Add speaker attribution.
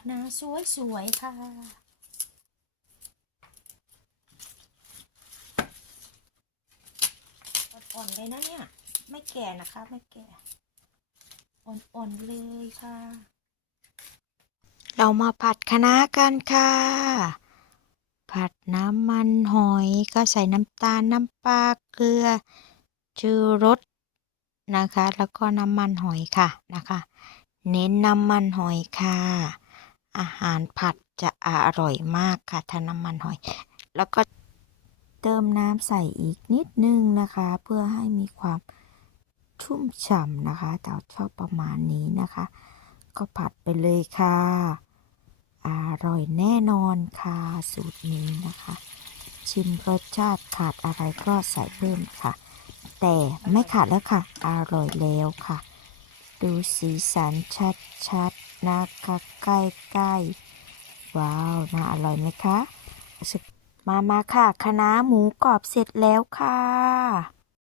Speaker 1: คะน้าสวยๆค่ะอ่อนๆเลยนะเนี่ย ไม่แก่นะคะ ไม่แก่ อ่อนๆเลยค่ะ
Speaker 2: เรามาผัดคะน้ากันค่ะ ผัดน้ำมันหอยก็ใส่น้ำตาลน้ำปลาเกลือชูรสนะคะ แล้วก็น้ำมันหอยค่ะนะคะ เน้นน้ำมันหอยค่ะ อาหารผัดจะอร่อยมากค่ะถ้าน้ำมันหอย แล้วก็เติมน้ำใส่อีกนิดนึงนะคะ เพื่อให้มีความชุ่มฉ่ำนะคะแต่ชอบประมาณนี้นะคะ ก็ผัดไปเลยค่ะ อร่อยแน่นอนค่ะสูตรนี้นะคะ ชิมรสชาติขาดอะไรก็ใส่เพิ่มค่ะ แต่ไม่ขาดแล้วค่ะ อร่อยแล้วค่ะ ดูสีสันชัดๆนะคะใกล้ๆ ว้าว น่าอร่อยไหมคะ มามาค่ะคณะหมูกรอบเสร็จแล้วค่ะ